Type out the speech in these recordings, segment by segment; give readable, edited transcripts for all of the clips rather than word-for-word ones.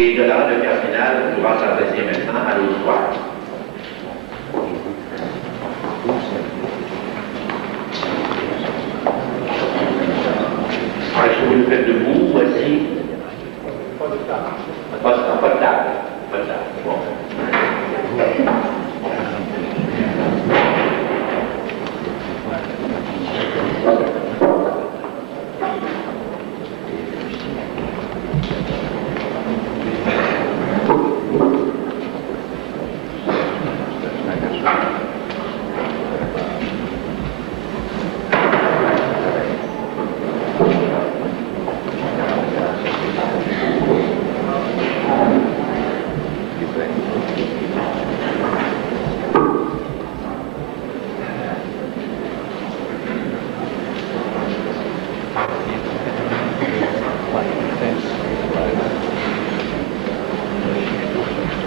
Et de là, le cardinal pourra s'adresser maintenant à l'auditoire. Est-ce que vous le faites debout ou assis? Pas de table. Pas de table. Bon.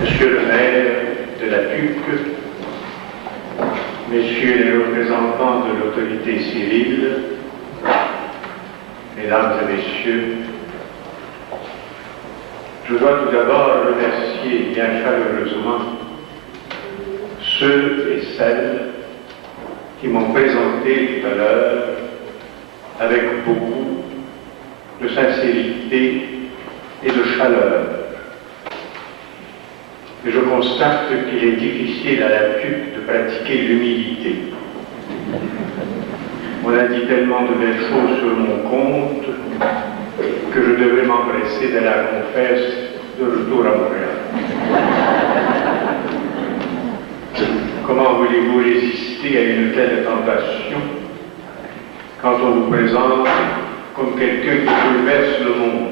Monsieur le maire de la PUC, messieurs les représentants de l'autorité civile, mesdames et messieurs, je dois tout d'abord remercier bien chaleureusement ceux et celles qui m'ont présenté tout à l'heure avec beaucoup de sincérité et de chaleur. Et je constate qu'il est difficile à la PUC de pratiquer l'humilité. On a dit tellement de belles choses sur mon compte que je devais m'empresser de la confesse de retour à Montréal. Comment voulez-vous résister à une telle tentation quand on vous présente comme quelqu'un qui bouleverse le monde?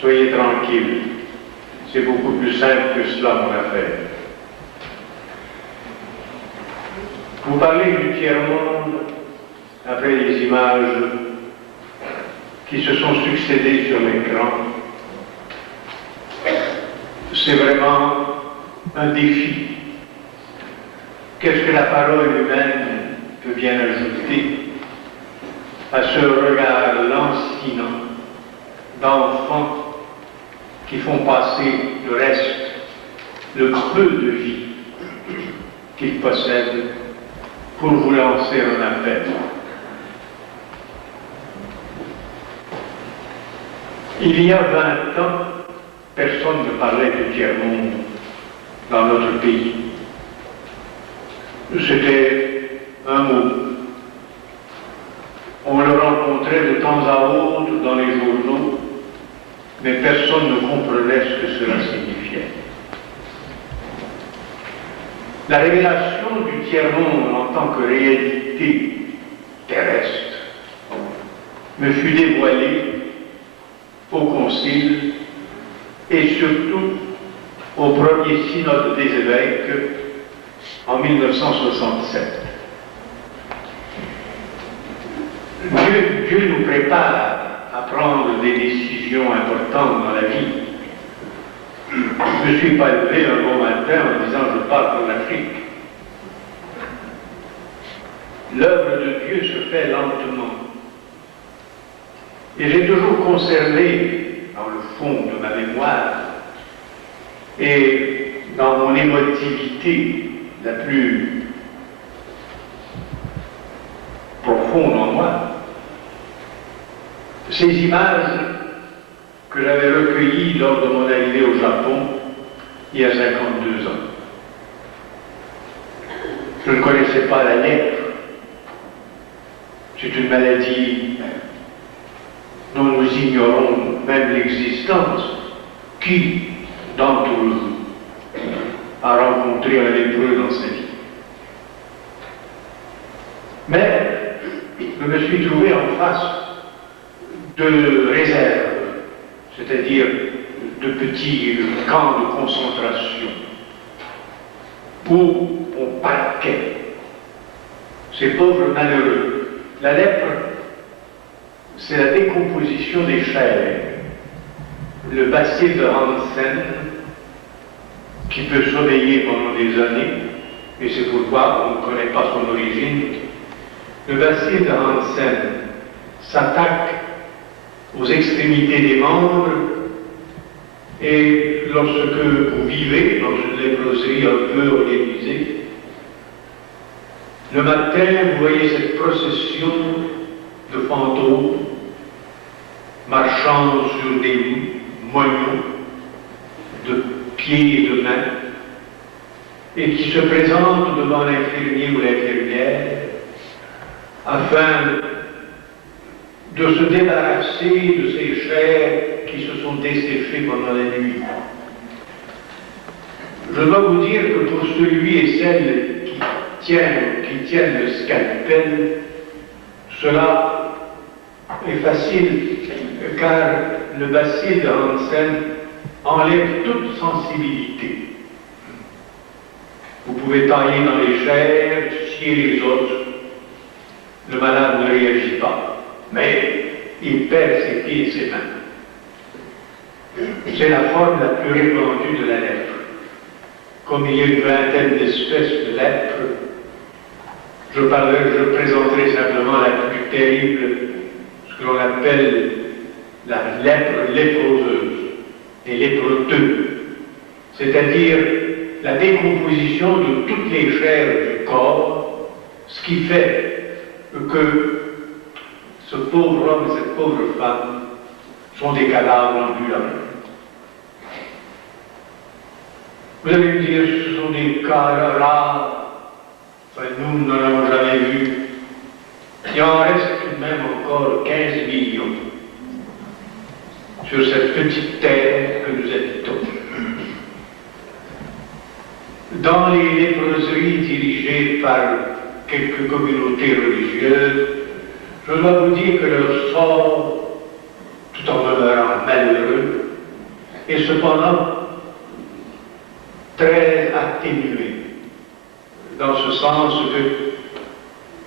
Soyez tranquille. C'est beaucoup plus simple que cela, mon affaire. Vous parlez du tiers-monde après les images qui se sont succédées sur l'écran. C'est vraiment un défi. Qu'est-ce que la parole humaine peut bien ajouter à ce regard lancinant d'enfants qui font passer le reste, le peu de vie qu'ils possèdent pour vous lancer un appel. Il y a 20 ans, personne ne parlait du tiers-monde dans notre pays. C'était un mot. On le rencontrait de temps à autre dans les journaux, mais personne ne comprenait ce que cela signifiait. La révélation du tiers-monde en tant que réalité terrestre me fut dévoilée au Concile et surtout au premier synode des évêques en 1967. Dieu nous prépare à prendre des décisions importantes dans la vie. Je ne me suis pas levé un bon matin en disant je pars pour l'Afrique. L'œuvre de Dieu se fait lentement. Et j'ai toujours conservé dans le fond de ma mémoire et dans mon émotivité la plus profonde en moi ces images que j'avais recueillies lors de mon arrivée au Japon il y a 52 ans. Je ne connaissais pas la lèpre. C'est une maladie dont nous ignorons même l'existence. Qui d'entre vous a rencontré un lépreux dans sa vie? Mais je me suis trouvé en face de réserve, c'est-à-dire de petits camps de concentration, où on parquait ces pauvres malheureux. La lèpre, c'est la décomposition des chairs. Le bacille de Hansen, qui peut sommeiller pendant des années, et c'est pourquoi on ne connaît pas son origine. Le bacille de Hansen s'attaque aux extrémités des membres Et lorsque vous vivez dans une léproserie un peu organisée, le matin, vous voyez cette procession de fantômes marchant sur des moignons de pieds et de mains et qui se présentent devant l'infirmier ou l'infirmière afin de se débarrasser de ces chairs qui se sont desséchées pendant la nuit. Je dois vous dire que pour celui et celle qui tiennent le scalpel, cela est facile, car le bacille de Hansen enlève toute sensibilité. Vous pouvez tailler dans les chairs, scier les os, le malade ne réagit pas, mais il perd ses pieds et ses mains. C'est la forme la plus répandue de la lèpre. Comme il y a une vingtaine d'espèces de lèpre, je présenterai simplement la plus terrible, ce que l'on appelle la lèpre léproseuse, les léproteux, c'est-à-dire la décomposition de toutes les chairs du corps, ce qui fait que ce pauvre homme et cette pauvre femme sont des cadavres ambulants. Vous allez me dire, ce sont des cas rares. Enfin, nous n'en avons jamais vu. Il en reste tout de même encore 15 millions sur cette petite terre que nous habitons. Dans les léproseries dirigées par quelques communautés religieuses, je dois vous dire que leur sort, tout en demeurant malheureux, est cependant très atténué, dans ce sens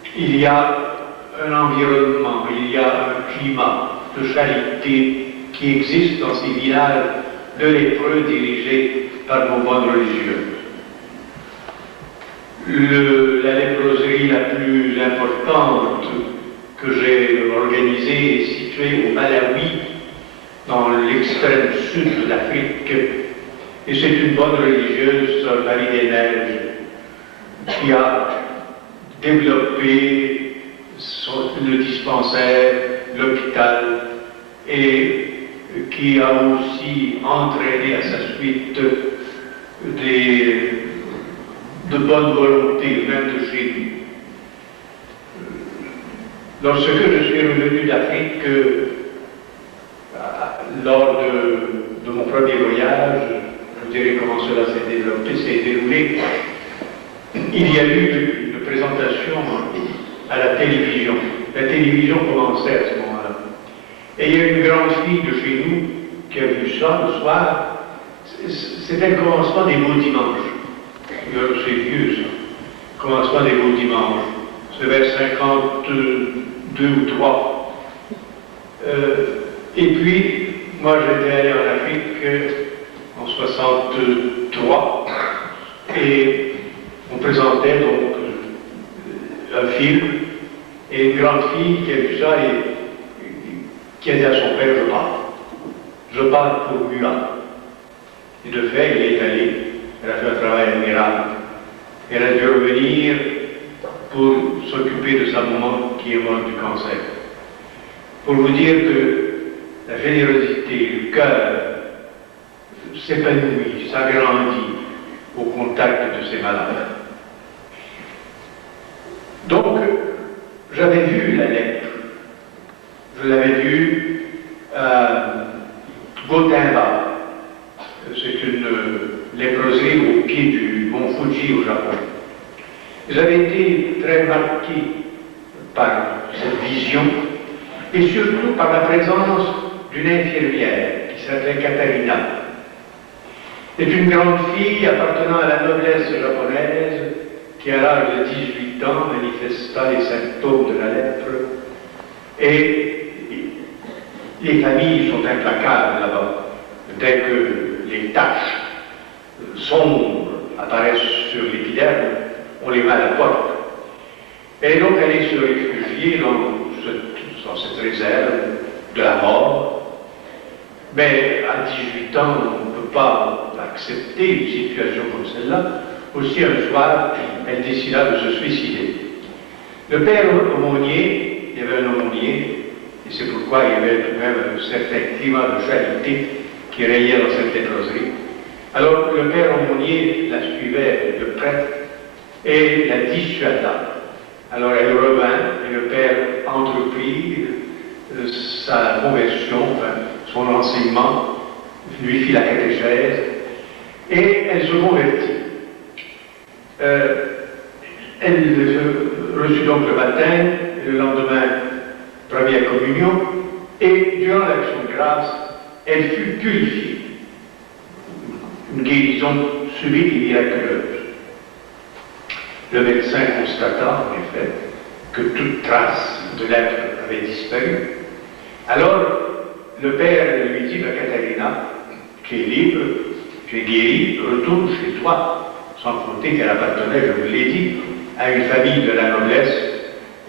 qu'il y a un environnement, il y a un climat de charité qui existe dans ces villages de lépreux dirigés par nos bonnes religieuses. La léproserie la plus importante que j'ai organisée est située au Malawi, dans l'extrême sud de l'Afrique, et c'est une bonne religieuse, Sœur Marie des Neiges, qui a développé le dispensaire, l'hôpital, et qui a aussi entraîné à sa suite de bonne volonté, même de chez nous. Lorsque je suis revenu d'Afrique, lors de mon premier voyage, je vous dirai comment cela s'est développé, s'est déroulé. Il y a eu une présentation à la télévision. La télévision commençait à ce moment-là. Et il y a une grande fille de chez nous qui a vu ça le soir. C'était le commencement des beaux dimanches. C'est vieux, ça. Commencement des beaux dimanches. C'est vers 52 ou 3. Et puis, moi, j'étais allé en Afrique en 63. Et on présentait donc un film. Et une grande fille qui a vu ça et qui a dit à son père, je parle. Je parle pour Murat. Et de fait, il est allé. Elle a fait un travail admirable. Elle a dû revenir pour s'occuper de sa maman qui est morte du cancer. Pour vous dire que la générosité, le cœur s'épanouit, s'agrandit au contact de ces malades. Donc, j'avais vu la lèpre. Je l'avais vue à Gotemba. C'est une léproserie au pied du mont Fuji au Japon. J'avais été très marqué par cette vision et surtout par la présence d'une infirmière qui s'appelait Katharina. C'est une grande fille appartenant à la noblesse japonaise qui, à l'âge de 18 ans, manifesta les symptômes de la lèpre. Et les familles sont implacables là-bas. Dès que les taches sombres apparaissent sur l'épiderme, on les met à la porte. Elle est donc allée se réfugier dans cette réserve de la mort. Mais à 18 ans, on ne peut pas accepter une situation comme celle-là. Aussi, un soir, elle décida de se suicider. Le père aumônier, il y avait un aumônier, et c'est pourquoi il y avait tout de même un certain climat de charité qui régnait dans cette léproserie. Alors, le père aumônier la suivait de près et la dissuada. Alors, elle revint, et le père entreprit sa conversion, enfin, son enseignement, lui fit la catéchèse, et elle se convertit. Elle reçut donc le baptême, et le lendemain, première communion, et durant l'action de grâce, elle fut purifiée. Une guérison subite et miraculeuse. Le médecin constata, en effet, que toute trace de l'être avait disparu. Alors, le père lui dit, Katharina, tu es libre, tu es guérie, retourne chez toi, sans compter qu'elle appartenait, je vous l'ai dit, à une famille de la noblesse,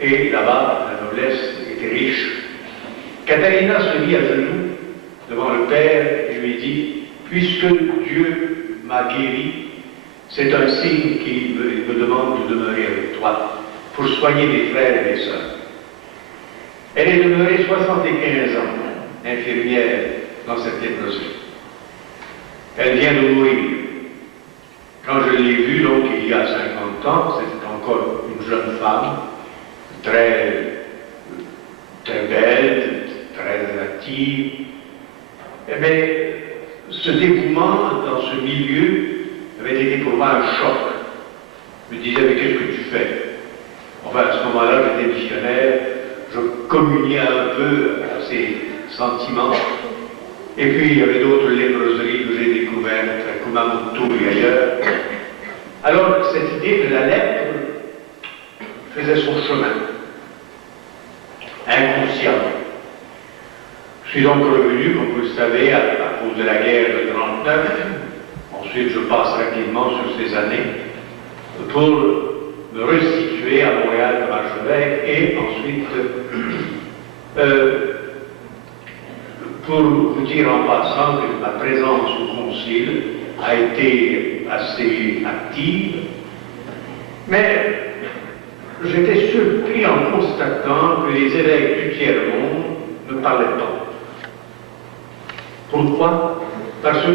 et là-bas, la noblesse était riche. Katharina se mit à genoux devant le père et lui dit, puisque Dieu m'a guéri, c'est un signe qu'il me demande de demeurer avec toi, pour soigner mes frères et mes sœurs. Elle est demeurée 75 ans, infirmière dans cette léproserie. Elle vient de mourir. Quand je l'ai vue, donc il y a 50 ans, c'était encore une jeune femme, très belle, très active. Eh bien, ce dévouement dans ce milieu avait été pour moi un choc. Je me disais, mais qu'est-ce que tu fais? Enfin, à ce moment-là, j'étais missionnaire, je communiais un peu à ces sentiments. Et puis, il y avait d'autres léproseries que j'ai découvertes, à Kumamoto et ailleurs. Alors, cette idée de la lèpre faisait son chemin, inconsciemment. Je suis donc revenu, comme vous le savez, à cause de la guerre de 1939. Ensuite, je passe rapidement sur ces années pour me restituer à Montréal comme archevêque et ensuite pour vous dire en passant que ma présence au concile a été assez active, mais j'étais surpris en constatant que les évêques du tiers-monde ne parlaient pas. Pourquoi? Parce que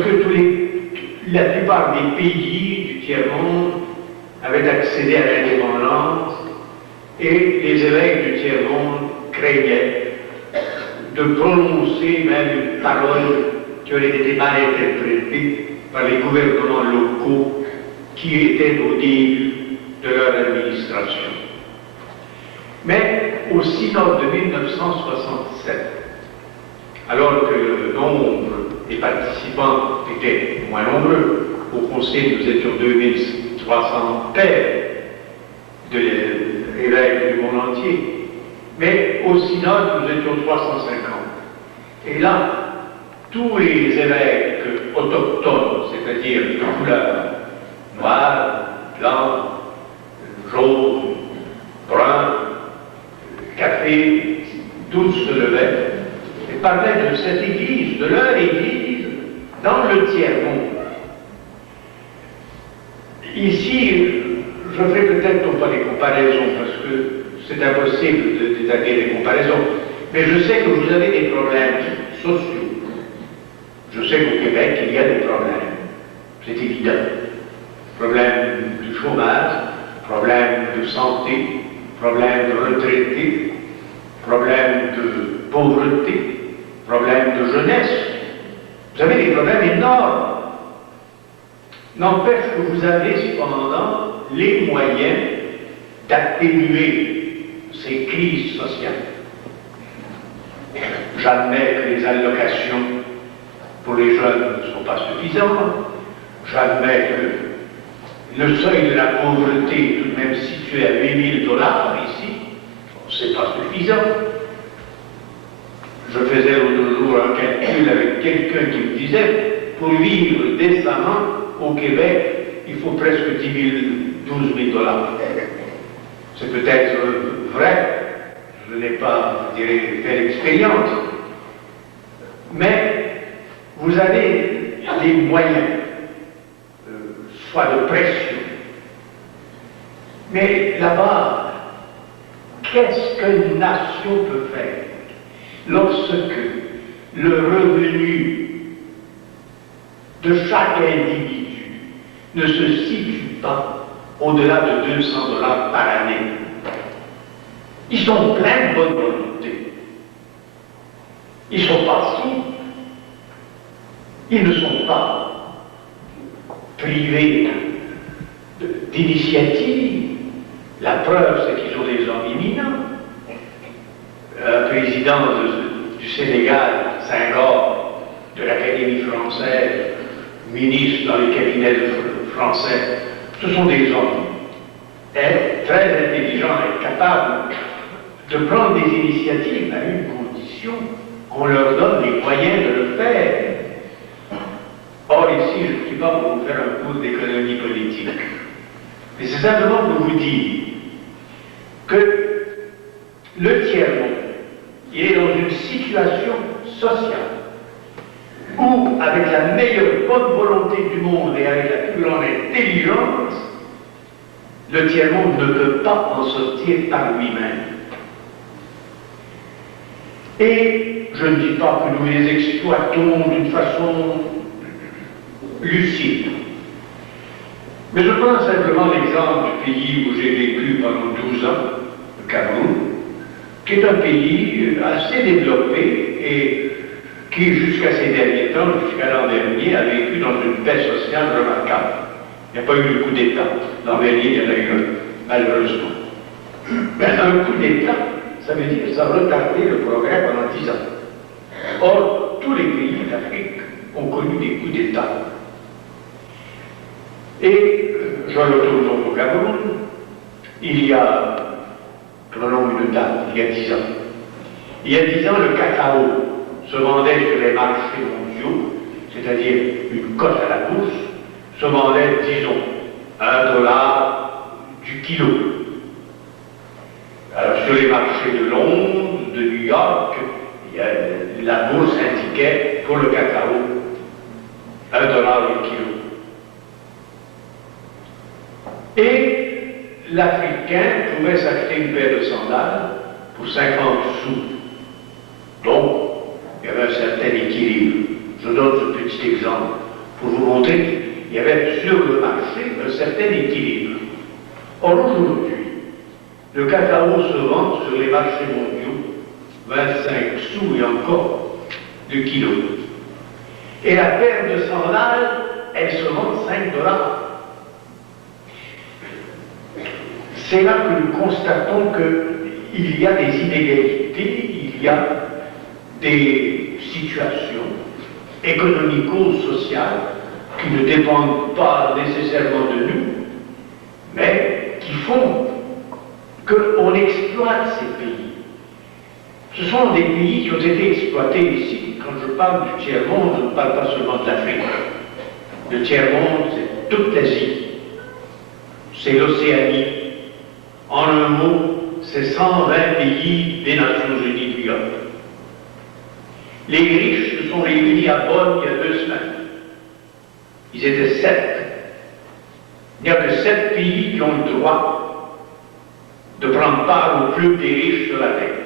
la plupart des pays du tiers-monde avaient accédé à l'indépendance et les évêques du tiers-monde craignaient de prononcer même une parole qui aurait été mal interprétée par les gouvernements locaux qui étaient au début de leur administration. Mais au synode de 1967, alors que le nombre des participants était moins nombreux, au conseil nous étions 2300 pères de l'évêque du monde entier, mais au synode nous étions 350. Et là, tous les évêques autochtones, c'est-à-dire de couleur noire, blanc, jaune, brun, café, tous se levaient et parlaient de cette église, de leur église, dans le tiers-monde. Ici, je fais peut-être non pas des comparaisons, parce que c'est impossible d'établir des comparaisons, mais je sais que vous avez des problèmes sociaux. Je sais qu'au Québec, il y a des problèmes, c'est évident. Problèmes de chômage, problèmes de santé, problèmes de retraités, problèmes de pauvreté, problèmes de jeunesse. Vous avez des problèmes énormes. N'empêche que vous avez cependant les moyens d'atténuer ces crises sociales. J'admets que les allocations pour les jeunes ne sont pas suffisantes. J'admets que le seuil de la pauvreté est tout de même situé à $8 000 ici. C'est pas suffisant. Je faisais l'autre jour un calcul avec quelqu'un qui me disait, pour vivre décemment au Québec, il faut presque 12 000 $. C'est peut-être vrai, je n'ai pas, je dirais, fait l'expérience. Mais vous avez les moyens, soit de pression. Mais là-bas, qu'est-ce qu'une nation peut faire lorsque le revenu de chaque individu ne se situe pas au-delà de 200 $ par année? Ils sont pleins de bonne volonté. Ils ne sont pas fous. Ils ne sont pas privés d'initiative. La preuve, c'est qu'ils ont des hommes éminents. Un président du Sénégal, Senghor, de l'Académie française, ministre dans les cabinets français, ce sont des hommes très intelligents et capables de prendre des initiatives à une condition, qu'on leur donne les moyens de le faire. Or, ici, je ne suis pas pour vous faire un cours d'économie politique, mais c'est simplement pour vous dire que le tiers-monde, il est dans une situation sociale où, avec la meilleure bonne volonté du monde et avec la plus grande intelligence, le tiers-monde ne peut pas en sortir par lui-même. Et je ne dis pas que nous les exploitons d'une façon lucide. Mais je prends simplement l'exemple du pays où j'ai vécu pendant 12 ans, le Cameroun, qui est un pays assez développé et qui, jusqu'à ces derniers temps, jusqu'à l'an dernier, a vécu dans une paix sociale remarquable. Il n'y a pas eu de coup d'État. L'an dernier, il y en a eu un, malheureusement. Mais un coup d'État, ça veut dire que ça a retardé le progrès pendant 10 ans. Or, tous les pays d'Afrique ont connu des coups d'État. Et je retourne donc au Cameroun. Il y a, prenons une date, il y a 10 ans. Il y a 10 ans, le cacao se vendait sur les marchés mondiaux, c'est-à-dire une cote à la bourse, se vendait, disons, $1 du kilo. Alors, sur les marchés de Londres, de New York, la bourse indiquait pour le cacao $1 le kilo. Et l'Africain pouvait s'acheter une paire de sandales pour 50 sous. Donc, il y avait un certain équilibre. Je donne ce petit exemple pour vous montrer qu'il y avait sur le marché un certain équilibre. Or, aujourd'hui, le cacao se vend sur les marchés mondiaux 25 sous et encore le kilo. Et la paire de sandales, elle se vend $5. C'est là que nous constatons qu'il y a des inégalités, il y a des situations économico-sociales qui ne dépendent pas nécessairement de nous, mais qui font qu'on exploite ces pays. Ce sont des pays qui ont été exploités ici. Quand je parle du tiers-monde, je ne parle pas seulement de l'Afrique. Le tiers-monde, c'est toute l'Asie, c'est l'Océanie. En un mot, c'est 120 pays des Nations Unies de New York. Les riches se sont réunis à Bonn il y a 2 semaines. Ils étaient 7. Il n'y a que 7 pays qui ont le droit de prendre part au club des riches sur la Terre.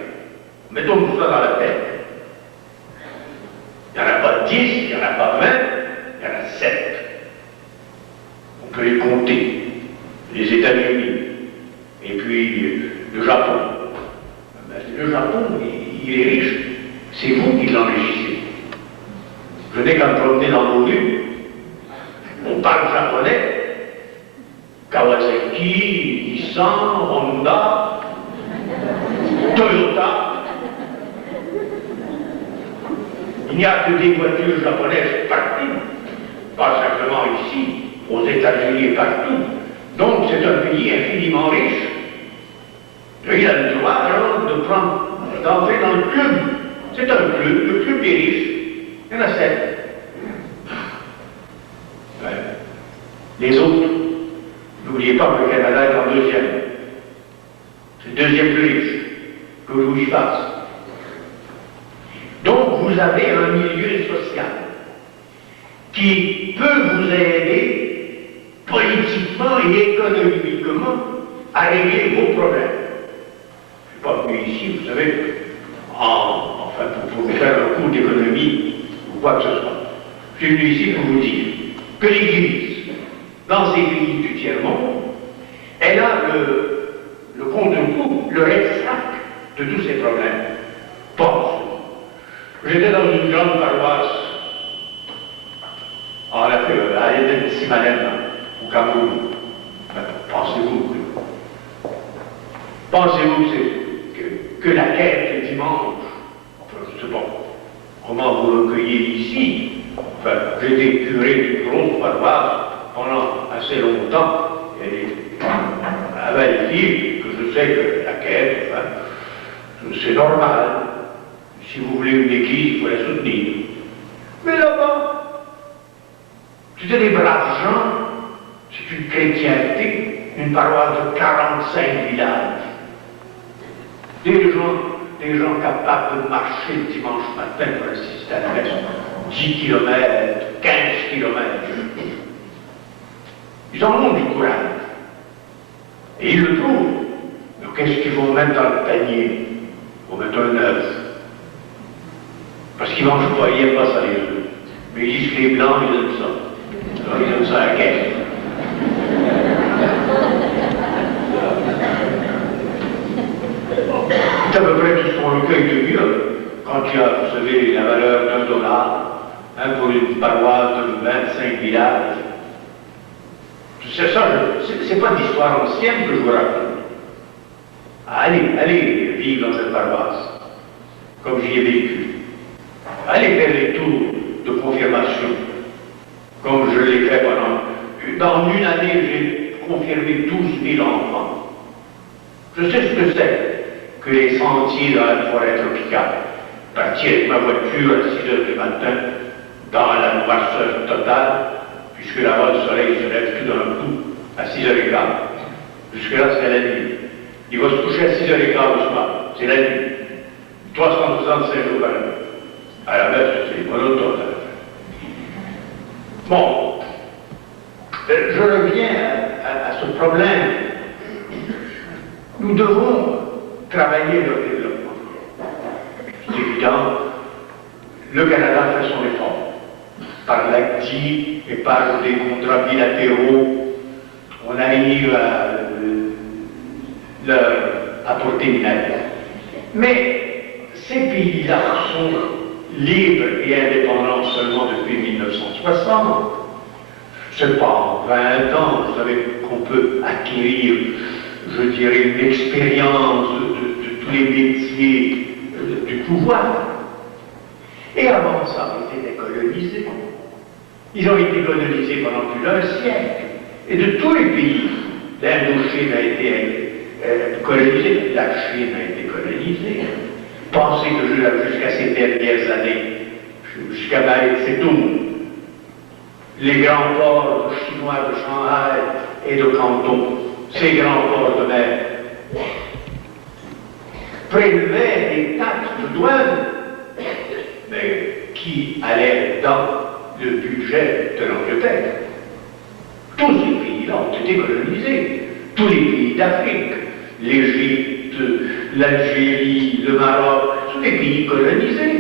Mettons tout ça dans la tête. Il n'y en a pas 10, il n'y en a pas 20, il y en a 7. On peut les compter. Les États-Unis. Et puis le Japon. Le Japon, il est riche. C'est vous qui l'enrichissez. Je n'ai qu'à me promener dans nos rues. On parle japonais. Kawasaki, Nissan, Honda, Toyota. Il n'y a que des voitures japonaises partout. Pas simplement ici, aux États-Unis et partout. Donc c'est un pays infiniment riche. Il a le droit alors d'entrer dans le club. C'est un club, le club des riches. Il y en a 7. Ouais. Les autres, n'oubliez pas que le Canada est en 2e. C'est le 2e plus riche, que je vous y fasse. Donc vous avez un milieu social qui peut vous aider politiquement et économiquement à régler vos problèmes. Je ne suis pas venu ici, vous savez, enfin pour vous faire un cours d'économie ou quoi que ce soit. Je suis venu ici pour vous dire que l'Église, dans ces pays du tiers-monde, elle a le contre-coup, le ressac de tous ces problèmes. Pense. J'étais dans une grande paroisse à Eden Simanem, au Cameroun. Pensez-vous que la quête le dimanche, enfin je ne sais pas comment vous recueillez ici, enfin j'ai été curé d'une grosse paroisse pendant assez longtemps, et à Valleyfield, que je sais que la quête, enfin, c'est normal. Si vous voulez une église, il faut la soutenir. Mais là-bas, c'était des braves gens, c'est une chrétienté, une paroisse de 45 villages. Des gens capables de marcher le dimanche matin pour assister à la messe, 10 km, 15 km. Ils en ont du courage. Et ils le trouvent. Mais qu'est-ce qu'il faut mettre dans le panier? Il faut mettre un œuf. Parce qu'ils ne mangent pas, ils n'aiment pas ça les œufs. Mais ils disent que les blancs, ils aiment ça. Alors ils aiment ça à la caisse. C'est à peu près tout ce qu'on recueille de mieux. Quand il y a, vous savez, la valeur $1, pour une paroisse de 25 villages. C'est ça, c'est pas d'histoire ancienne que je vous raconte. Allez vivre dans cette paroisse, comme j'y ai vécu. Allez faire les tours de confirmation, comme je l'ai fait dans une année, j'ai confirmé 12 000 enfants. Je sais ce que c'est que les sentiers dans la forêt tropicale. Partir avec ma voiture à 6 heures du matin, dans la noirceur totale, puisque là-bas le soleil se lève tout d'un coup à 6h15. Jusque-là, c'est la nuit. Il va se coucher à 6h15 le soir, c'est la nuit. 365 jours par année. À la messe, c'est monotone. Bon, je reviens à ce problème. Nous devons travailler le développement. C'est évident, le Canada fait son effort. Par l'ACTI et par des contrats bilatéraux, on arrive à leur apporter une aide. Mais ces pays-là sont libres et indépendants seulement depuis 1960. C'est pas en 20 ans, vous savez, qu'on peut acquérir, je dirais, une expérience de tous les métiers du pouvoir. Et avant ça, ils étaient colonisés. Ils ont été colonisés pendant plus d'1 siècle. Et de tous les pays, l'Indochine a été colonisée, la Chine a été colonisée. Pensez que jusqu'à ces dernières années, jusqu'à Mao Tse-tung, les grands ports chinois de Shanghai et de Canton, ces grands ports de mer, prélevaient des taxes de douane, mais qui allaient dans le budget de l'Angleterre. Tous ces pays-là ont été colonisés. Tous les pays d'Afrique, l'Égypte, l'Algérie, le Maroc, tous les pays colonisés.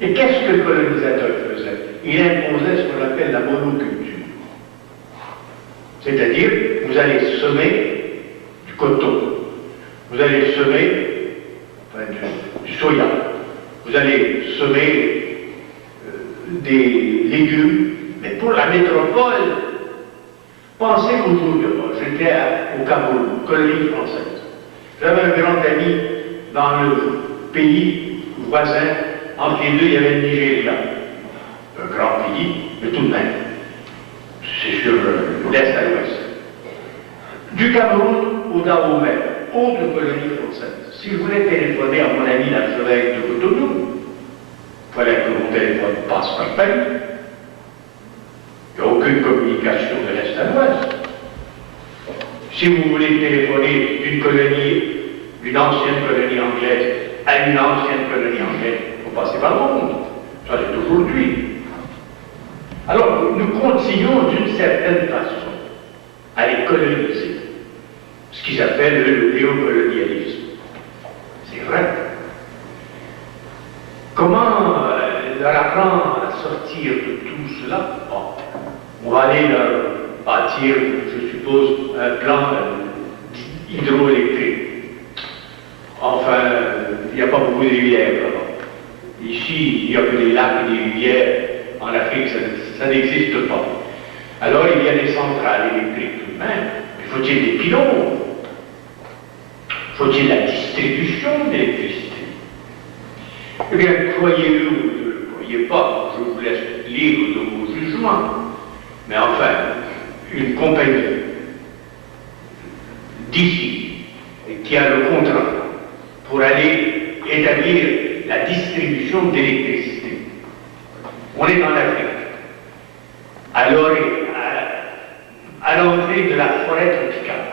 Et qu'est-ce que le colonisateur faisait? Il imposait ce qu'on appelle la monoculture. C'est-à-dire, vous allez semer du coton, vous allez semer du soya, vous allez semer des légumes, mais pour la métropole, pensez au jour de moi, j'étais au Cameroun, colonie française. J'avais un grand ami dans le pays voisin, entre les deux, il y avait le Nigeria. Un grand pays, mais tout de même. C'est sur l'est à l'ouest. Du Cameroun au Dahomey, autre colonie française. Si je voulais téléphoner à mon ami l'archevêque de Cotonou, il fallait que mon téléphone passe par Paris. Il n'y a aucune communication de l'est à l'ouest. Si vous voulez téléphoner d'une colonie, d'une ancienne colonie anglaise, à une ancienne colonie anglaise, il faut passer par le monde. Ça, c'est aujourd'hui. Alors, nous continuons d'une certaine façon à les coloniser, ce qu'ils appellent le néocolonialisme. C'est vrai. Comment leur apprendre à sortir de tout cela? Bon, on va aller leur bâtir, je suppose, un plan hydroélectrique. Enfin, il n'y a pas beaucoup de rivières là-bas. Ici, il n'y a que des lacs et des rivières. En Afrique, ça n'existe pas. Alors, il y a des centrales électriques tout de même. Mais faut-il des pylônes? Faut-il la distribution d'électricité? Eh bien, croyez-le ou ne le croyez pas, je vous laisse libre de vos jugements. Mais enfin, une compagnie d'ici, qui a le contrat pour aller établir la distribution d'électricité. On est dans l'Afrique. Alors, à l'entrée de la forêt tropicale,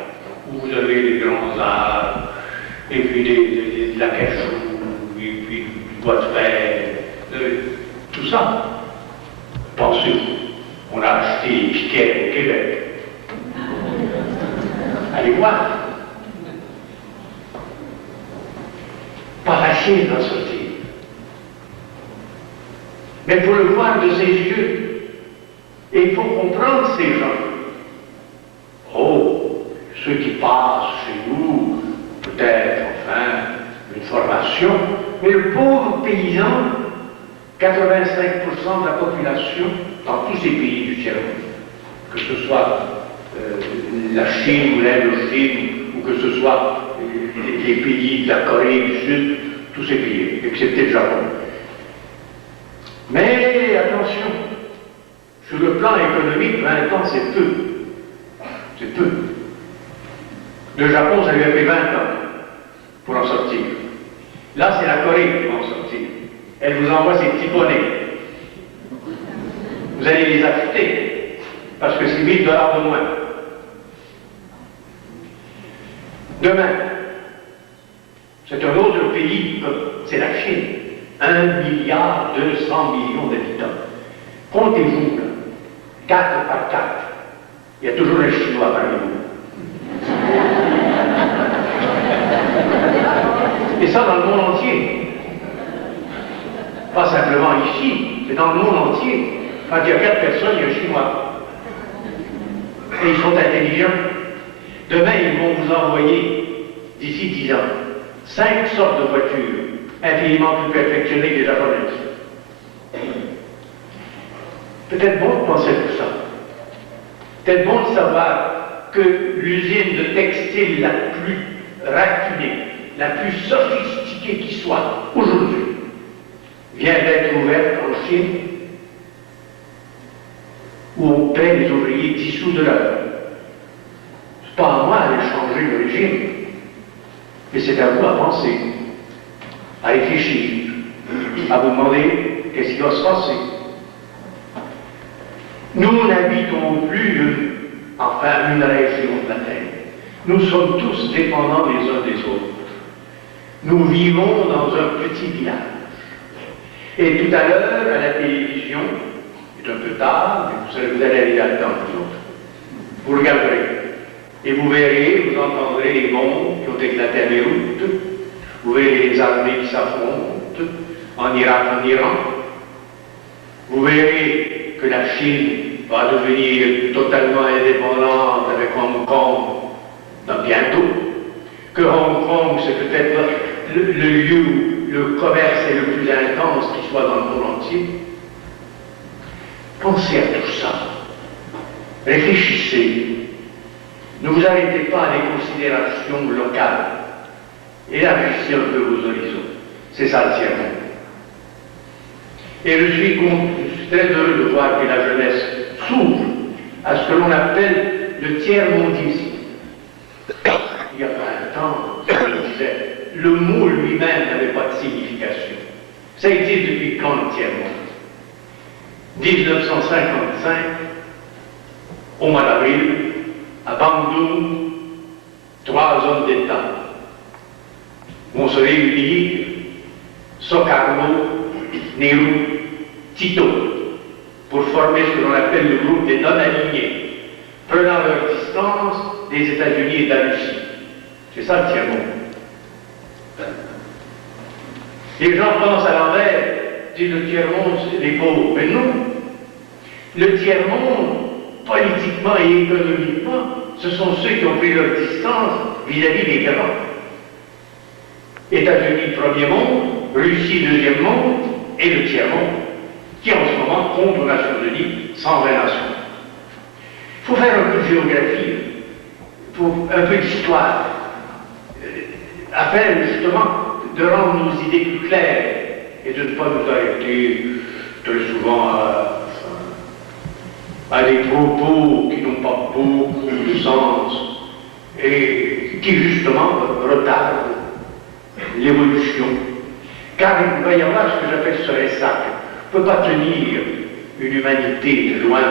où vous avez les grands arbres, et puis de la cachou, et puis du bois de fer, tout ça. Pensez-vous, on a acheté Piquet au Québec. Allez voir. Pas facile d'en sortir. Mais il faut le voir de ses yeux. Et il faut comprendre ces gens. Oh, ceux qui passent chez nous, peut-être, enfin, une formation, mais le pauvre paysan, 85% de la population, dans tous ces pays du tiers-monde, que ce soit la Chine ou l'Indochine, ou que ce soit les pays de la Corée du Sud, tous ces pays, excepté le Japon. Mais attention, sur le plan économique, 20 ans, c'est peu. C'est peu. Le Japon, ça lui a pris 20 ans pour en sortir. Là, c'est la Corée qui va en sortir. Elle vous envoie ses petits bonnets. Vous allez les acheter, parce que c'est 1000 $ de moins. Demain, c'est un autre pays, c'est la Chine. 1,2 milliard d'habitants. Comptez-vous, là, 4 par 4. Il y a toujours un Chinois parmi vous. Et ça dans le monde entier. Pas simplement ici, mais dans le monde entier. Quand il y a 4 personnes, il y a un Chinois. Et ils sont intelligents. Demain, ils vont vous envoyer, d'ici 10 ans, 5 sortes de voitures, infiniment plus perfectionnées que les japonaises. Peut-être bon de penser tout ça. Peut-être bon de savoir que l'usine de textile la plus raffinée, la plus sophistiquée qui soit, aujourd'hui, vient d'être ouverte en Chine, où on paie les ouvriers 10 sous de l'heure. C'est pas à moi d'aller changer le régime, mais c'est à vous à penser, à réfléchir, à vous demander qu'est-ce qui va se passer. Nous n'habitons plus une région de la Terre. Nous sommes tous dépendants les uns des autres. Nous vivons dans un petit village. Et tout à l'heure, à la télévision, c'est un peu tard, mais vous allez aller là-dedans, vous autres. Vous regarderez. Et vous verrez, vous entendrez les bombes qui ont éclaté à Beyrouth. Vous verrez les armées qui s'affrontent en Irak, en Iran. Vous verrez que la Chine va devenir totalement indépendante avec Hong Kong bientôt. Que Hong Kong, c'est peut-être le lieu où le commerce est le plus intense qui soit dans le monde entier. Pensez à tout ça. Réfléchissez. Ne vous arrêtez pas à des considérations locales. Élargissez un peu vos horizons. C'est ça le tiers-monde. Et je suis très heureux de voir que la jeunesse s'ouvre à ce que l'on appelle le tiers-mondisme. Il y a 20 ans, je disais, le mot lui-même n'avait pas de signification. Ça existe depuis quand le tiers-monde? 1955, au mois d'avril, à Bandung, 3 hommes d'État vont se réunir, Sukarno, Nehru, Tito. pour former ce que l'on appelle le groupe des non-alignés, prenant leur distance des États-Unis et de la Russie. C'est ça le tiers-monde. Les gens pensent à l'envers, disent le tiers-monde, c'est les pauvres. Mais non. Le tiers-monde, politiquement et économiquement, ce sont ceux qui ont pris leur distance vis-à-vis des grands. États-Unis, premier monde, Russie, deuxième monde, et le tiers-monde, qui en ce moment compte aux Nations Unies 120 nations. Il faut faire un peu de géographie, un peu d'histoire, afin justement de rendre nos idées plus claires et de ne pas nous arrêter très souvent à des propos qui n'ont pas beaucoup de sens et qui justement retardent l'évolution. Car il va y avoir ce que j'appelle ce ressac. On ne peut pas tenir une humanité de loin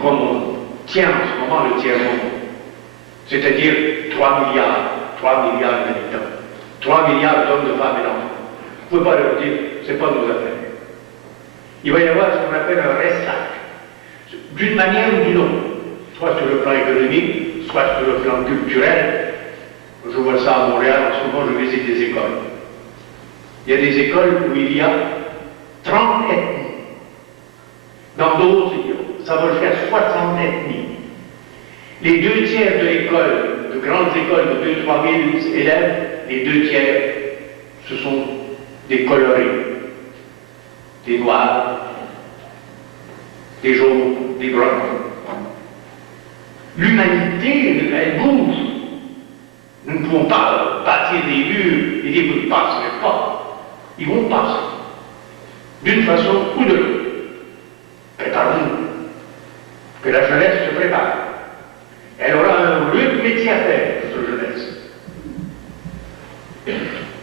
comme on tient en ce moment le tiers-monde. C'est-à-dire 3 milliards d'habitants, 3 milliards d'hommes, de femmes et d'enfants. On ne peut pas leur dire, ce n'est pas nos affaires. Il va y avoir ce qu'on appelle un ressac, d'une manière ou d'une autre, soit sur le plan économique, soit sur le plan culturel. Je vois ça à Montréal, en ce moment je visite des écoles. Il y a des écoles où il y a 30 ethnies. Dans d'autres, ça va jusqu'à 60 ethnies. Les 2 tiers de l'école, de grandes écoles de 2-3 000 élèves, les 2 tiers, ce sont des colorés, des noirs, des jaunes, des bruns. L'humanité, elle bouge. Nous ne pouvons pas bâtir des murs et dire vous ne passerez pas. Ils vont passer, d'une façon ou de l'autre. Préparons-nous. Que la jeunesse se prépare. Elle aura un rude métier à faire, cette jeunesse.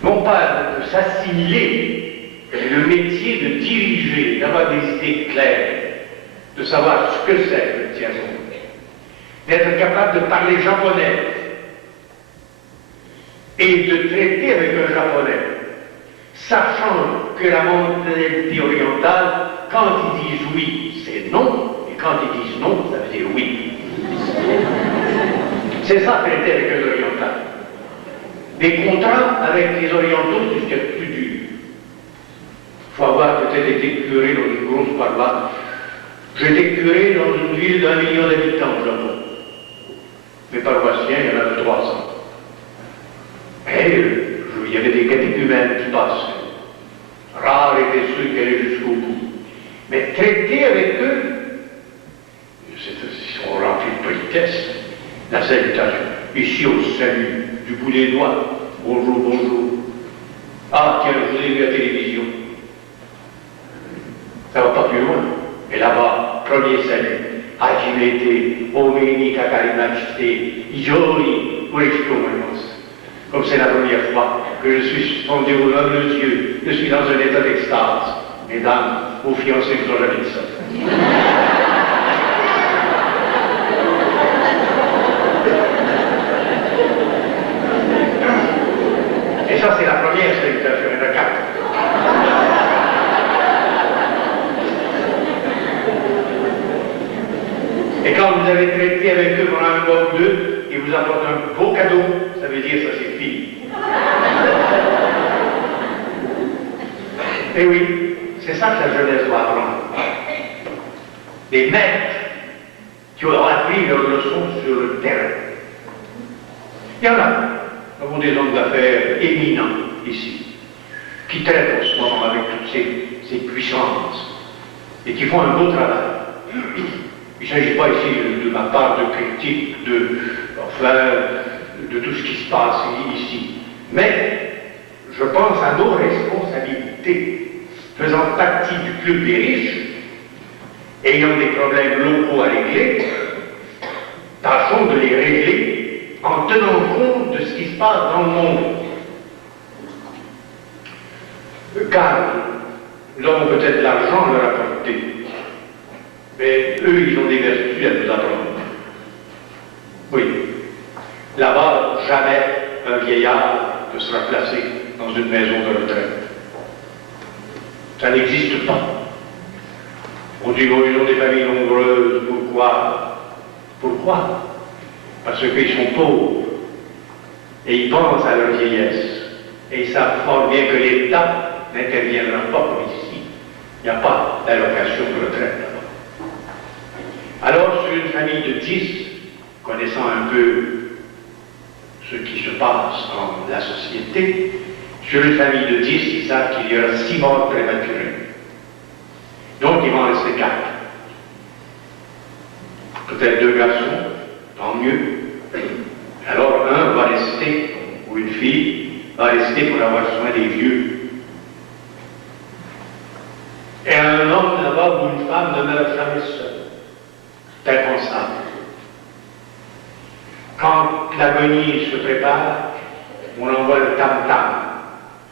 Non pas de s'assimiler, mais le métier de diriger, d'avoir des idées claires, de savoir ce que c'est le tiers-monde, d'être capable de parler japonais et de traiter avec un japonais, sachant que la mentalité orientale, quand ils disent oui, c'est non, et quand ils disent non, ça veut dire oui. C'est ça traiter avec un oriental. Des contrats avec les orientaux, c'est ce qu'il y a de plus dur. Il faut avoir peut-être été curé dans une grosse paroisse. J'étais curé dans une ville d'1 million d'habitants au Japon. Mes paroissiens, il y en avait 300. Et il y avait des catéchumènes qui passaient. Rares étaient ceux qui allaient jusqu'au bout. Mais traiter avec eux, ils sont remplis de politesse. La salutation. Ici, au salut, du bout des doigts. Bonjour, bonjour. Ah, tiens, je vous ai vu à la télévision. Ça va pas plus loin. Et là-bas, premier salut. Hajimete, Omeni Kakarimachite, Ijori, Ureshikomonos. Comme c'est la première fois que je suis suspendu aux nobles yeux, je suis dans un état d'extase. Mesdames, vos fiancés vous ont jamais dit ça. Et ça, c'est la première salutation, il y en a 4. Et quand vous avez traité avec eux pendant un mois ou 2, ils vous apportent un beau cadeau, ça veut dire ça c'est fini. Et oui, c'est ça que la jeunesse doit apprendre. Des maîtres qui ont appris leurs leçons sur le terrain. Il y en a. Nous avons des hommes d'affaires éminents ici, qui traitent en ce moment avec toutes ces puissances et qui font un beau travail. Il ne s'agit pas ici de ma part de critique de tout ce qui se passe ici. Mais je pense à nos responsabilités, faisant partie du club des riches, ayant des problèmes locaux à régler, tâchons de les régler en tenant compte de ce qui se passe dans le monde. Car nous avons peut-être l'argent à leur apporter, mais eux, ils ont des vertus à nous apprendre. Oui. Là-bas, jamais un vieillard ne sera placé dans une maison de retraite. Ça n'existe pas. On dit qu'ils ont des familles nombreuses, pourquoi? Pourquoi? Parce qu'ils sont pauvres. Et ils pensent à leur vieillesse. Et ils savent fort bien que l'État n'interviendra pas comme ici. Il n'y a pas d'allocation de retraite là-bas. Alors, sur une famille de 10, connaissant un peu ce qui se passe dans la société, sur une famille de 10, ils savent qu'il y aura 6 morts prématurés. Donc, il va en rester 4. Peut-être 2 garçons, tant mieux. Alors, un va rester, ou une fille, va rester pour avoir soin des vieux. Et un homme là-bas ou une femme ne meurt jamais seul. C'est impensable. Quand l'agonie se prépare, on envoie le tam-tam,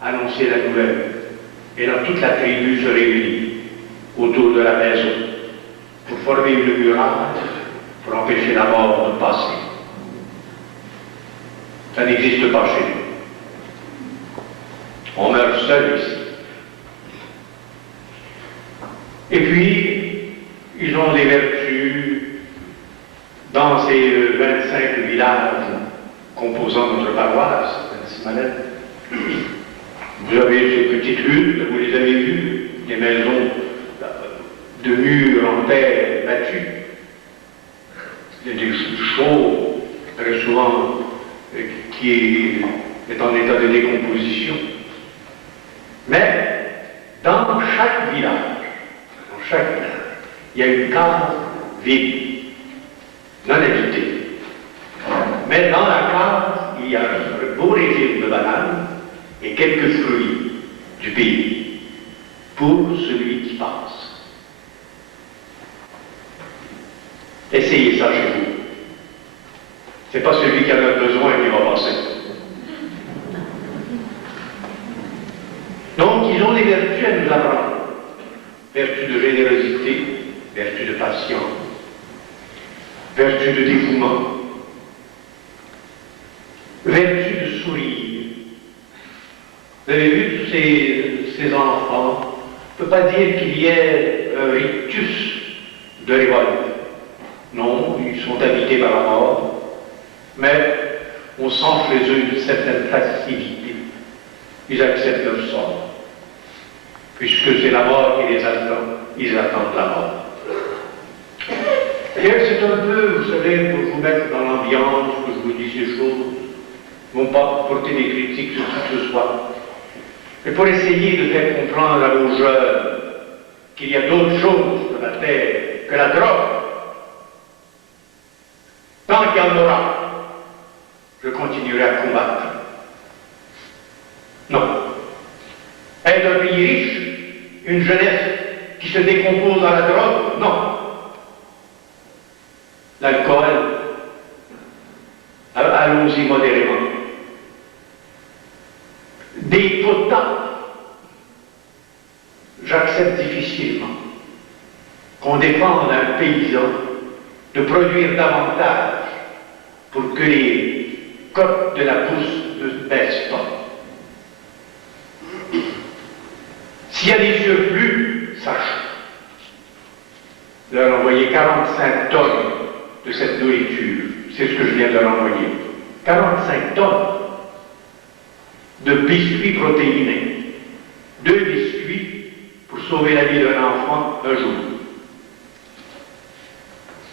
annoncer la nouvelle. Et là, toute la tribu se réunit autour de la maison pour former une muraille, pour empêcher la mort de passer. Ça n'existe pas chez nous. On meurt seul ici. Et puis, ils ont des vertus dans ces 25 villages composant notre paroisse, Saint-Simonette. Vous avez ces petites huttes, vous les avez vues, des maisons de murs en terre battus, des chauds, très souvent, qui est en état de décomposition. Mais dans chaque village, il y a une case vide, non habitée. Mais dans la case, il y a un beau régime de bananes et quelques fruits du pays pour celui qui passe. Essayez ça chez vous. C'est pas celui qui en a besoin qui va passer. Donc, ils ont des vertus à nous apprendre. Vertu de générosité, vertu de patience, vertu de dévouement, vertu de sourire. Vous avez vu tous ces enfants, on ne peut pas dire qu'il y ait un rictus de révolte. Non, ils sont habités par la mort, mais on sent chez eux une certaine facilité. Ils acceptent leur sort. Puisque c'est la mort qui les attend, ils attendent la mort. Et c'est un peu, vous savez, pour vous mettre dans l'ambiance, que je vous dis ces choses, non pas pour porter des critiques sur tout ce soir, mais pour essayer de faire comprendre à vos jeunes qu'il y a d'autres choses sur la terre que la drogue. Tant qu'il y en aura, je continuerai à combattre. Non. Être un pays riche, une jeunesse qui se décompose dans la drogue, non. L'alcool, allons-y modérément. Des quotas, j'accepte difficilement qu'on défende un paysan de produire davantage pour que les cotes de la bourse ne baissent pas. S'il y a des surplus, sache. Leur envoyer 45 tonnes de cette nourriture, c'est ce que je viens de leur envoyer. 45 tonnes de biscuits protéinés. 2 biscuits pour sauver la vie d'un enfant un jour.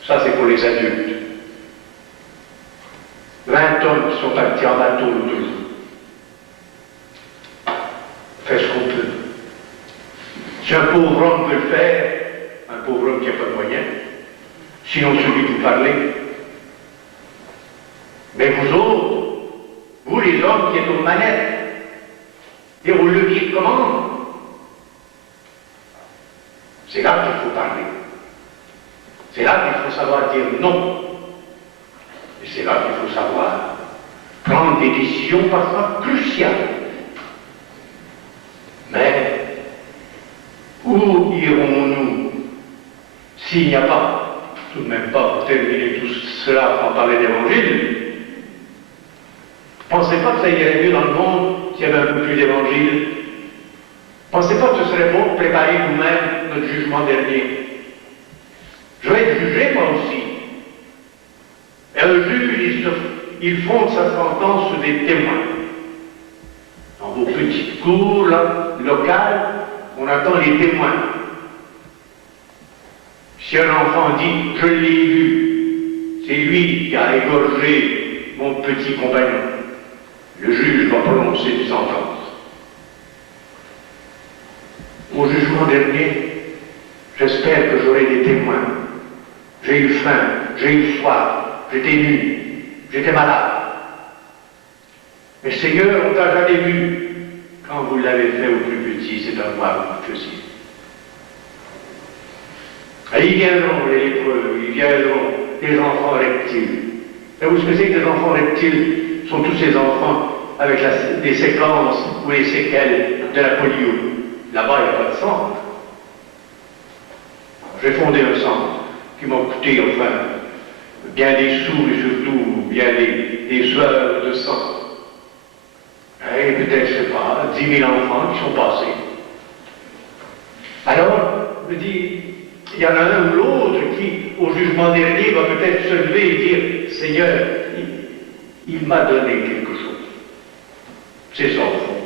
Ça, c'est pour les adultes. 20 tonnes qui sont partis en bateau l'autre jour. Fais ce qu'on peut. Si un pauvre homme peut le faire, un pauvre homme qui n'a pas de moyens, sinon celui que vous parlez. Mais vous autres, vous les hommes qui êtes aux manettes, et au levier de commande, c'est là qu'il faut parler. C'est là qu'il faut savoir dire non. Et c'est là qu'il faut savoir prendre des décisions parfois cruciales. Mais où irons-nous s'il n'y a pas, tout de même pas pour terminer tout cela sans parler d'évangile? Pensez pas que ça irait mieux dans le monde s'il y avait un peu plus d'évangile? Pensez pas que ce serait bon de préparer nous-mêmes notre jugement dernier? Je vais être jugé moi aussi. Et un juge, il fonde sa sentence sur des témoins. Dans vos petites cours là, locales, on attend les témoins. Si un enfant dit « je l'ai vu », c'est lui qui a égorgé mon petit compagnon. Le juge va prononcer une sentence. Au jugement dernier, j'espère que j'aurai des témoins. J'ai eu faim, j'ai eu soif, j'étais nu, j'étais malade. Mais Seigneur, on t'a jamais vu. Quand vous l'avez fait au plus petit, c'est à moi que vous faisiez. Et ils viendront, les lépreux, ils viendront, les enfants reptiles. Savez-vous ce que c'est que les enfants reptiles? Ce sont tous ces enfants avec des séquences ou les séquelles de la polio. Là-bas, il n'y a pas de centre. J'ai fondé un centre qui m'a coûté, enfin, bien des sous et surtout bien des sueurs de sang. Et peut-être, je ne sais pas, 10 000 enfants qui sont passés. Alors, je me dis, il y en a un ou l'autre qui, au jugement dernier, va peut-être se lever et dire, Seigneur, il m'a donné quelque chose. C'est ça, au fond.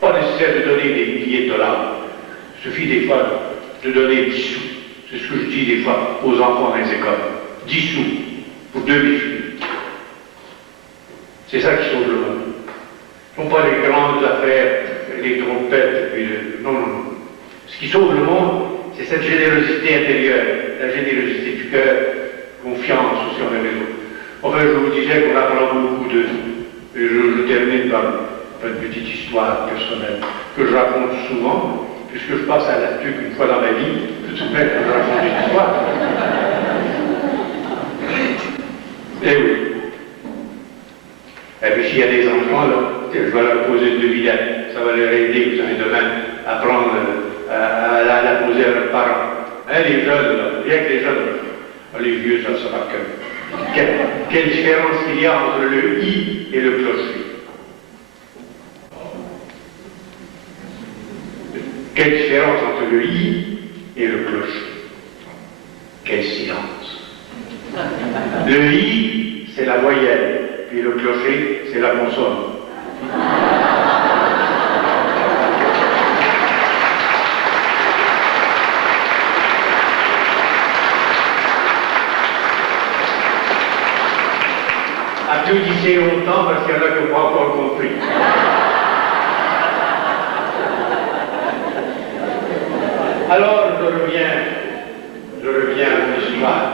Pas nécessaire de donner des milliers de dollars. Il suffit des fois de donner 10 sous. C'est ce que je dis des fois aux enfants dans les écoles. 10 sous pour 2 biscuits. C'est ça qui sauve le monde. Ce ne sont pas les grandes affaires, les trompettes, puis non, non, non. Ce qui sauve le monde, c'est cette générosité intérieure, la générosité du cœur, confiance aussi en les autres. Enfin, je vous disais qu'on apprend beaucoup de... Et je termine par une petite histoire personnelle que je raconte souvent, puisque je passe à la tuque une fois dans ma vie, de toute manière que je raconte une histoire. Eh oui. Et puis s'il y a des enfants, là, je vais leur poser une devinette. Ça va leur aider, vous savez, demain, à apprendre à la poser à leurs parents. Hein, les jeunes, là, rien que les jeunes. Les vieux, ça sera que... Quelle différence il y a entre le i et le clocher? Quelle différence entre le i et le clocher? Quel silence! Le i, c'est la voyelle, puis le clocher, c'est la consonne. Applaudissez longtemps parce qu'il y en a qui n'ont pas encore compris. Alors, je reviens à mon histoire.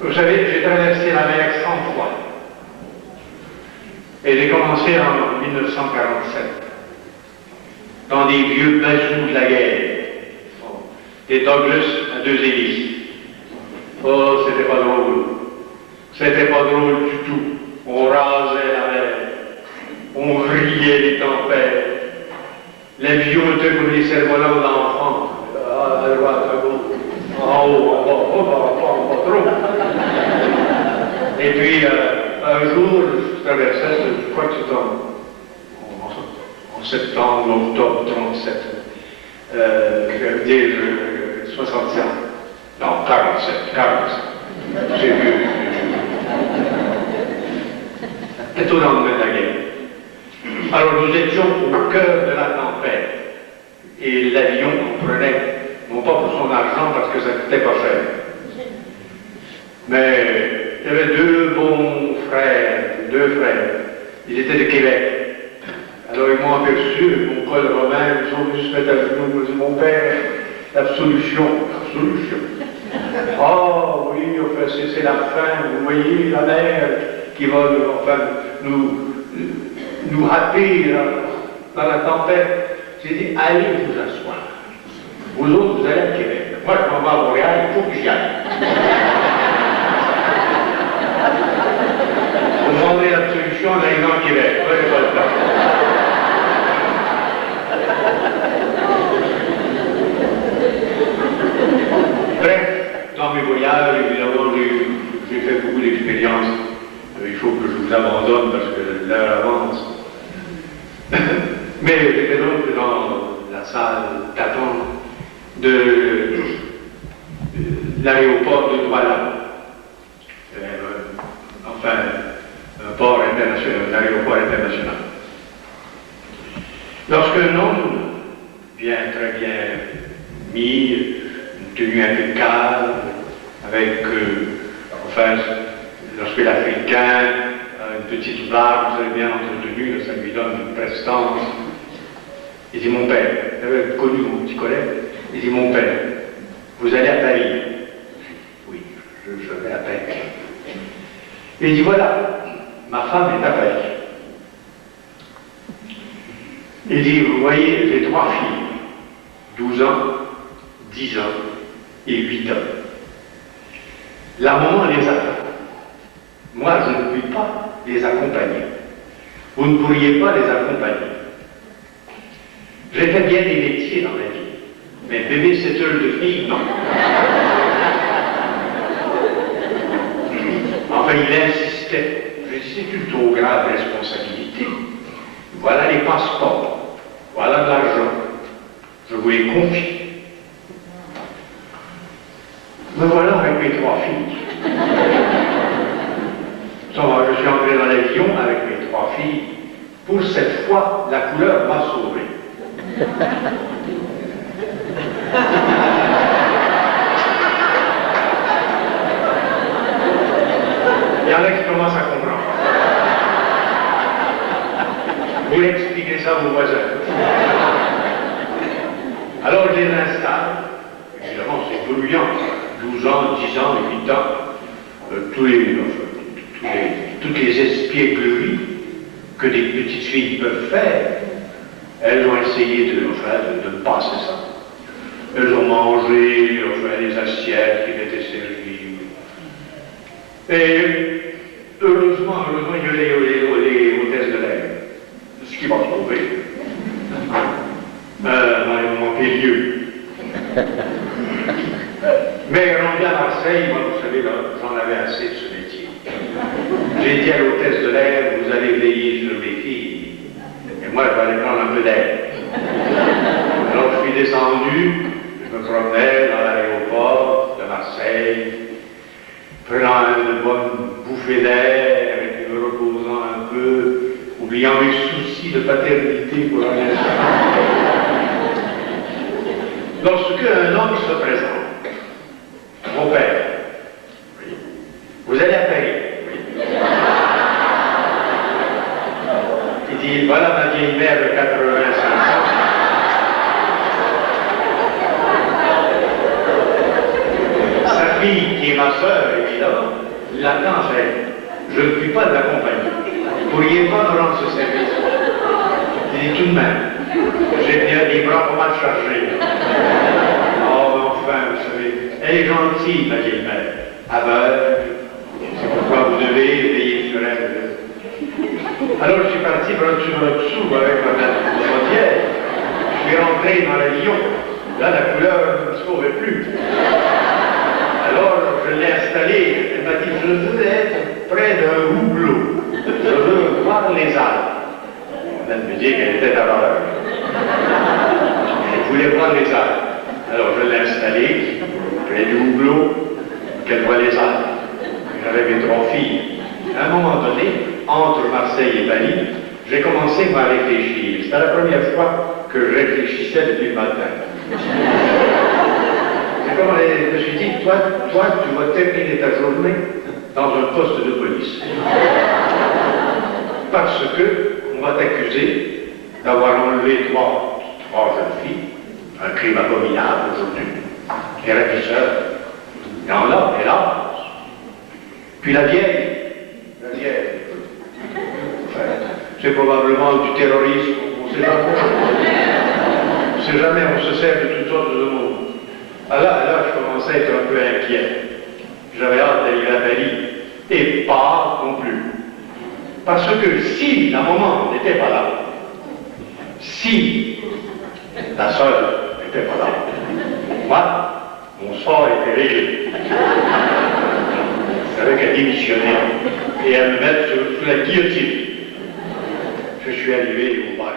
Vous savez, j'ai traversé la mer 100 fois. Et j'ai commencé en 1947, dans des vieux bazous de la guerre, des Douglas à 2 hélices. Oh, c'était pas drôle. C'était pas drôle du tout. On rasait la mer. On riait les tempêtes. L'avion était comme les cerfs-volants d'enfants. À droite, à gauche. En haut, en bas, pas trop. Et puis, un jour, je traversais, je crois que c'était en septembre, octobre 37. Je veux dire 67. Non, 47. C'est vieux. C'est au lendemain de la guerre. Alors nous étions au cœur de la tempête. Et l'avion qu'on prenait, non pas pour son argent parce que ça ne coûtait pas cher. Mais il y avait 2 bons frères, 2 frères. Ils étaient de Québec. Alors ils m'ont aperçu, mon col romain, ils sont venus se mettre à genoux, ils m'ont dit, mon père, l'absolution. Oh oui, enfin, c'est la fin, vous voyez, la mer qui va nous happer dans la tempête. J'ai dit, allez vous asseoir. Vous autres, vous allez à Québec. Moi, je m'en vais à Montréal, il faut que j'y aille. Vous demandez l'absolution en arrivant à Québec. Moi, je n'ai pas le temps. Bref, dans mes voyages, évidemment, j'ai fait beaucoup d'expériences. Il faut que je vous abandonne parce que l'heure avance. Mais j'étais donc dans la salle d'attente l'aéroport de Douala. Enfin, un port international, un aéroport international. Lorsqu'un homme bien, très bien mis, une tenue impeccable, avec, enfin, lorsque l'Africain a une petite barbe très bien entretenue, ça lui donne une prestance. Il dit, mon père, vous avez connu mon petit collègue, il dit, mon père, vous allez à Paris. Oui, je vais à Paris. Il dit, voilà, ma femme est à Paris. Il dit, vous voyez, j'ai 3 filles, 12 ans, 10 ans et 8 ans. La maman les attend. Moi, je ne puis pas les accompagner. Vous ne pourriez pas les accompagner. J'ai fait bien des métiers dans ma vie, mais bébé setteur de fille, non. Enfin, il insistait. Je dis, c'est une trop grave responsabilité. Voilà les passeports, voilà de l'argent. Je vous les confie. Me voilà avec mes 3 filles. Ça va, je suis entré dans l'avion avec mes 3 filles. Pour cette fois, la couleur m'a sauvé. Il y en a qui commencent à comprendre. Vous expliquez ça à vos voisins. Alors je les installe. Évidemment, c'est bruyant. 12 ans, 10 ans, 8 ans. Toutes les espiègleries que des petites filles peuvent faire, elles ont essayé de passer ça. Elles ont mangé, les assiettes qui étaient servies. Et heureusement, il y a les hôtesses de l'air. Ce qui va trouver. Il m'a manqué lieu. Mais rendu à Marseille, moi, vous savez, là, j'en avais assez de ce métier. J'ai dit à l'hôtesse de l'air, vous allez veiller sur mes filles. Et moi, je vais aller prendre un peu d'air. Alors, je suis descendu, je me promenais dans l'aéroport de Marseille, prenant une bonne bouffée d'air, et me reposant un peu, oubliant mes soucis de paternité pour un instant. Lorsque un homme se présente, mon père, oui. Vous allez à Paris, oui. Il dit, voilà ma vieille mère de 85 ans. Sa fille, qui est ma sœur, évidemment, l'attend chez elle. Je ne puis pas l'accompagner. Vous ne pourriez pas me rendre ce service. Il dit, tout de même, j'ai bien des bras pas mal chargés. Oh, mais enfin, vous savez, elle est gentille, ma vieille mère. Aveugle, c'est pourquoi vous devez veiller sur elle. Alors je suis parti prendre sur un dessous avec ma chaudière. Je suis rentré dans l'avion. Là, la couleur ne se trouvait plus. Alors je l'ai installée. Elle m'a dit, je veux être près d'un hublot. Je veux voir les Alpes. Elle me dit qu'elle était à l'heure. Elle voulait voir les Alpes. Alors je l'ai installée près du hublot, qu'elle voit les Alpes. J'avais mes 3 filles. À un moment donné, entre Marseille et Paris, j'ai commencé à réfléchir. C'était la première fois que je réfléchissais depuis le matin. C'est comme je me suis dit, toi, tu vas terminer ta journée dans un poste de police. Parce que on va t'accuser d'avoir enlevé 3 jeunes filles, un crime abominable aujourd'hui, les ravisseurs. Il y en a, hélas. Puis la vieille, enfin, c'est probablement du terrorisme, on ne sait jamais. On ne sait jamais, on se sert de toutes sortes de mots. Alors là, je commençais à être un peu inquiet. J'avais hâte d'aller à Paris, et pas non plus. Parce que si la maman n'était pas là, si la sœur n'était pas là, moi, mon sort était réglé. J'avais qu'à démissionner et à me mettre sous la guillotine. Je suis arrivé au bar.